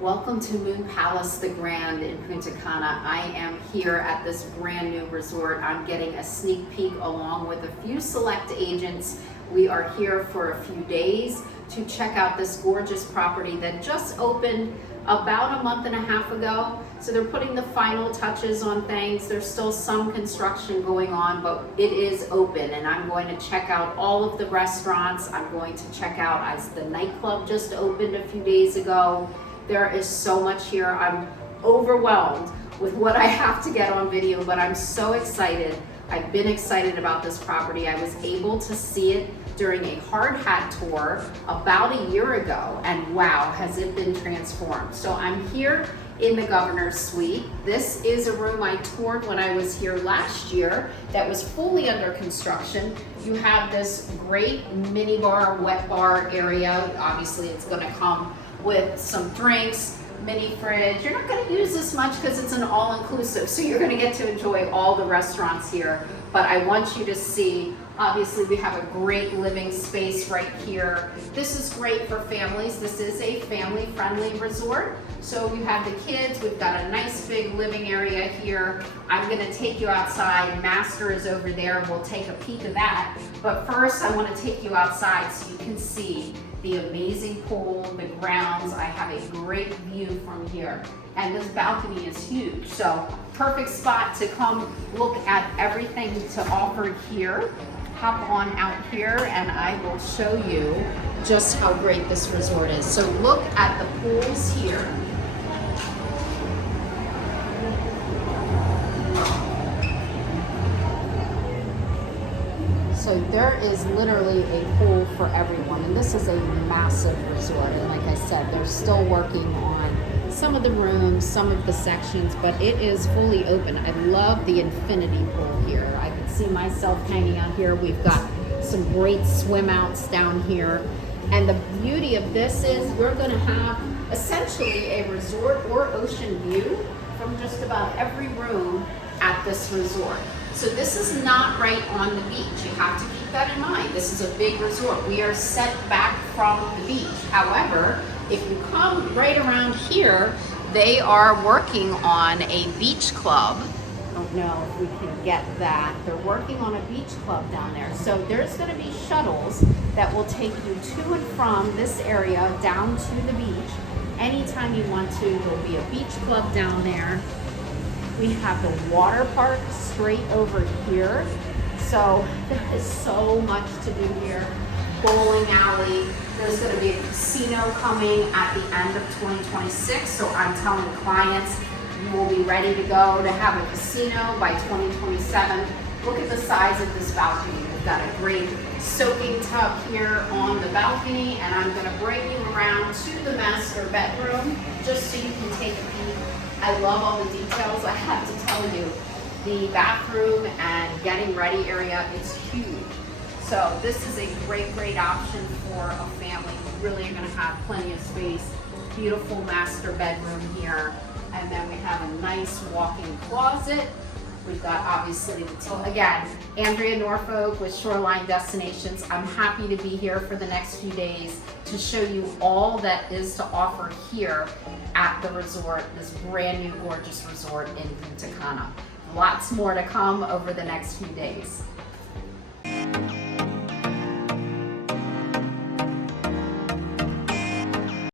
Welcome to Moon Palace the Grand in Punta Cana. I am here at this brand new resort. I'm getting a sneak peek along with a few select agents. We are here for a few days to check out this gorgeous property that just opened about a month and a half ago. So they're putting the final touches on things. There's still some construction going on, but it is open, and I'm going to check out all of the restaurants. I'm going to check out, as the nightclub just opened a few days ago. There is so much here. I'm overwhelmed with what I have to get on video, but I'm so excited. I've been excited about this property. I was able to see it during a hard hat tour about a year ago, and wow, has it been transformed. So I'm here in the Governor's Suite. This is a room I toured when I was here last year that was fully under construction. You have this great mini bar, wet bar area. Obviously it's gonna come with some drinks, mini fridge. You're not going to use this much because it's an all-inclusive, so you're going to get to enjoy all the restaurants here. But I want you to see, obviously we have a great living space right here. This is great for families. This is a family-friendly resort. So you have the kids, we've got a nice big living area here. I'm going to take you outside. Master is over there. We'll take a peek of that. But first I want to take you outside so you can see the amazing pool, the grounds. I have a great view from here. And this balcony is huge. So perfect spot to come look at everything to offer here. Hop on out here and I will show you just how great this resort is. So look at the pools here. So there is literally a pool for everyone, and this is a massive resort. And like I said, they're still working on some of the rooms, some of the sections, but it is fully open. I love the infinity pool here. I can see myself hanging out here. We've got some great swim outs down here. And the beauty of this is we're gonna have essentially a resort or ocean view from just about every room at this resort. So this is not right on the beach. You have to keep that in mind. This is a big resort. We are set back from the beach. However, if you come right around here, they are working on a beach club. I don't know if we can get that. They're working on a beach club down there. So there's gonna be shuttles that will take you to and from this area down to the beach. Anytime you want to, there'll be a beach club down there. We have the water park straight over here. So there is so much to do here. Bowling alley. There's going to be a casino coming at the end of 2026. So I'm telling clients you will be ready to go to have a casino by 2027. Look at the size of this balcony. We've got a great soaking tub here on the balcony, and I'm going to bring you around to the master bedroom just so you can take a peek. I love all the details. I have to tell you, the bathroom and getting ready area is huge. So this is a great option for a family. You really are gonna have plenty of space. Beautiful master bedroom here. And then we have a nice walk-in closet. We've got obviously again, Andrea Norfolk with Shoreline Destinations. I'm happy to be here for the next few days to show you all that is to offer here at the resort, this brand new gorgeous resort in Punta Cana. Lots more to come over the next few days.